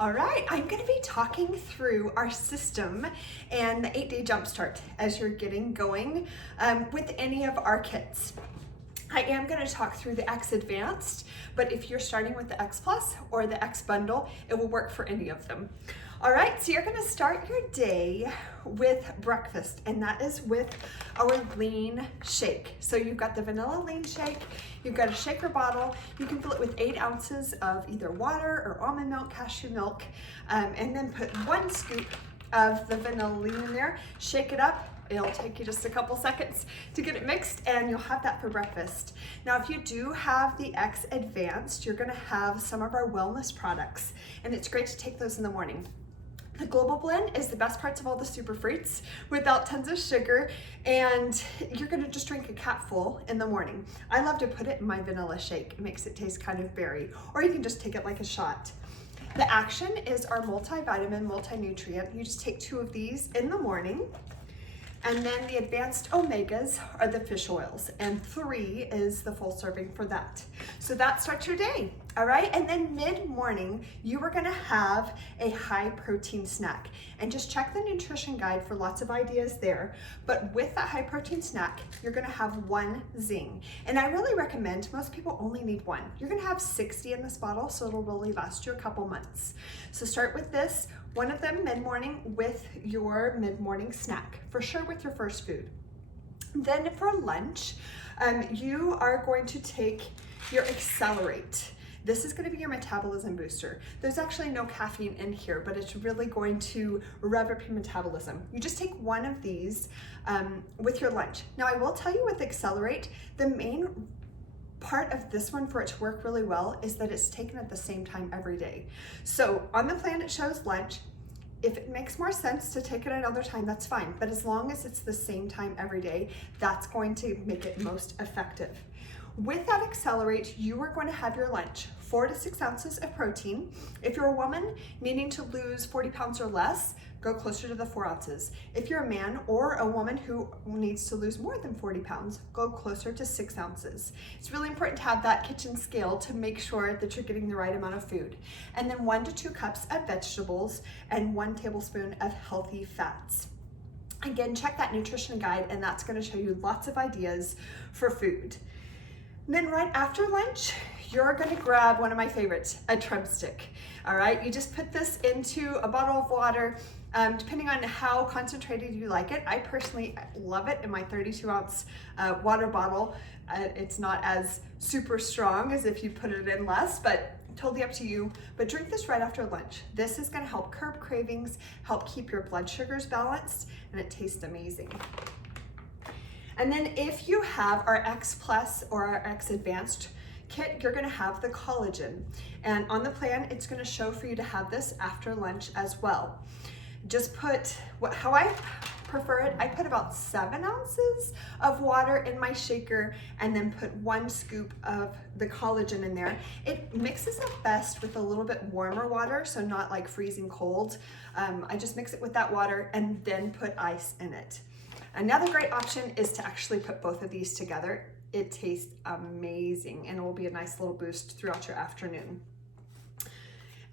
All right, I'm going to be talking through our system and the 8-day Jumpstart as you're getting going with any of our kits. I am going to talk through the X Advanced, but if you're starting with the X Plus or the X Bundle, it will work for any of them. All right, so you're going to start your day with breakfast, and that is with our lean shake. So you've got the vanilla lean shake, you've got a shaker bottle, you can fill it with 8 ounces of either water or almond milk, cashew milk, and then put 1 scoop of the vanilla lean in there, shake it up. It'll take you just a couple seconds to get it mixed, and you'll have that for breakfast. Now, if you do have the X Advanced, you're gonna have some of our wellness products, and it's great to take those in the morning. The Global Blend is the best parts of all the super fruits without tons of sugar, and you're gonna just drink a capful in the morning. I love to put it in my vanilla shake. It makes it taste kind of berry, or you can just take it like a shot. The Action is our multivitamin, multi-nutrient. You just take 2 of these in the morning. And then the Advanced Omegas are the fish oils, and 3 is the full serving for that. So that starts your day, all right? And then mid-morning, you are gonna have a high protein snack. And just check the nutrition guide for lots of ideas there. But with that high protein snack, you're gonna have 1 Zing. And I really recommend, most people only need 1. You're gonna have 60 in this bottle, so it'll really last you a couple months. So start with this. 1 of them mid-morning with your mid-morning snack, for sure with your first food. Then for lunch, you are going to take your Accelerate. This is going to be your metabolism booster. There's actually no caffeine in here, but it's really going to rev up your metabolism. You just take 1 of these with your lunch. Now, I will tell you with Accelerate, the main part of this one for it to work really well is that it's taken at the same time every day. So on the plan it shows lunch. If it makes more sense to take it another time, that's fine. But as long as it's the same time every day, that's going to make it most effective. With that Accelerate, you are going to have your lunch, 4 to 6 ounces of protein. If you're a woman needing to lose 40 pounds or less, go closer to the 4 ounces. If you're a man or a woman who needs to lose more than 40 pounds, go closer to 6 ounces. It's really important to have that kitchen scale to make sure that you're getting the right amount of food. And then 1 to 2 cups of vegetables and 1 tablespoon of healthy fats. Again, check that nutrition guide, and that's going to show you lots of ideas for food. And then right after lunch, you're gonna grab one of my favorites, a drumstick. All right, you just put this into a bottle of water, depending on how concentrated you like it. I personally love it in my 32-ounce water bottle. It's not as super strong as if you put it in less, but totally up to you. But drink this right after lunch. This is gonna help curb cravings, help keep your blood sugars balanced, and it tastes amazing. And then if you have our X Plus or our X Advanced kit, you're gonna have the collagen. And on the plan, it's gonna show for you to have this after lunch as well. Just put, how I prefer it, I put about 7 ounces of water in my shaker and then put 1 scoop of the collagen in there. It mixes up best with a little bit warmer water, so not like freezing cold. I just mix it with that water and then put ice in it. Another great option is to actually put both of these together. It tastes amazing, and it will be a nice little boost throughout your afternoon.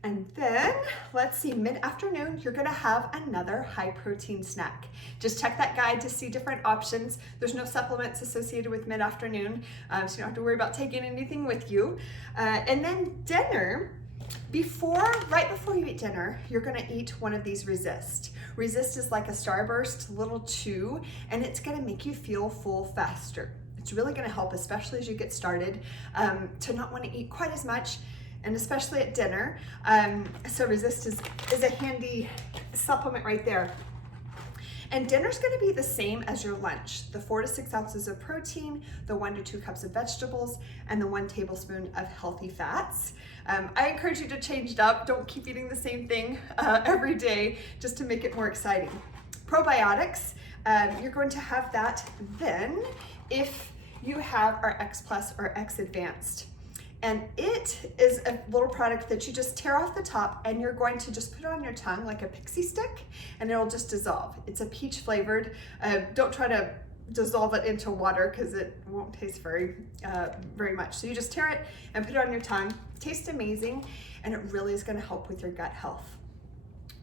And then, let's see, mid-afternoon, you're gonna have another high protein snack. Just check that guide to see different options. There's no supplements associated with mid-afternoon, so you don't have to worry about taking anything with you. And then dinner, right before you eat dinner, you're gonna eat one of these Resist. Resist is like a Starburst little chew, and it's gonna make you feel full faster. It's really gonna help, especially as you get started, to not wanna eat quite as much, and especially at dinner. So Resist is a handy supplement right there. And dinner's gonna be the same as your lunch. The 4 to 6 ounces of protein, the 1 to 2 cups of vegetables, and the 1 tablespoon of healthy fats. I encourage you to change it up. Don't keep eating the same thing every day, just to make it more exciting. Probiotics, you're going to have that then if you have our X Plus or X Advanced. And it is a little product that you just tear off the top, and you're going to just put it on your tongue like a pixie stick, and it'll just dissolve. It's a peach flavored. Don't try to dissolve it into water because it won't taste very much. So you just tear it and put it on your tongue. Tastes amazing. and it really is going to help with your gut health,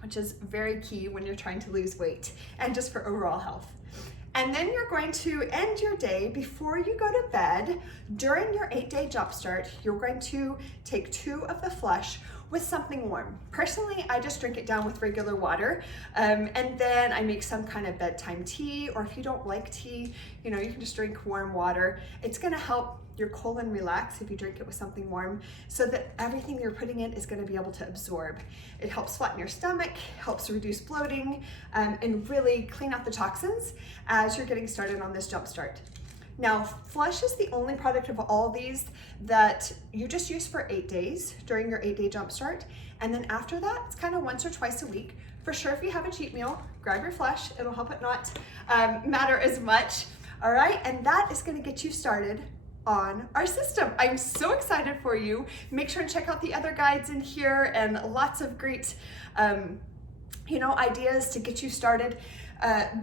which is very key when you're trying to lose weight and just for overall health. And then you're going to end your day before you go to bed. During your 8-day Jumpstart, you're going to take 2 of the flush with something warm. Personally, I just drink it down with regular water, and then I make some kind of bedtime tea, or if you don't like tea, you can just drink warm water. It's gonna help your colon relax if you drink it with something warm, so that everything you're putting in is gonna be able to absorb. It helps flatten your stomach, helps reduce bloating, and really clean out the toxins as you're getting started on this Jumpstart. Now, Flush is the only product of all these that you just use for 8 days during your 8-day Jumpstart. And then after that, it's kind of once or twice a week. For sure, if you have a cheat meal, grab your Flush. It'll help it not matter as much. All right, and that is gonna get you started on our system. I'm so excited for you. Make sure and check out the other guides in here and lots of great ideas to get you started.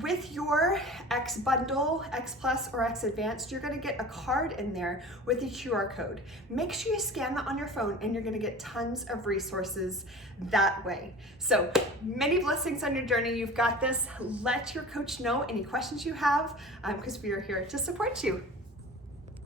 With your X bundle, X Plus or X Advanced, you're gonna get a card in there with a QR code. Make sure you scan that on your phone and you're gonna get tons of resources that way. So many blessings on your journey. You've got this. Let your coach know any questions you have because we are here to support you.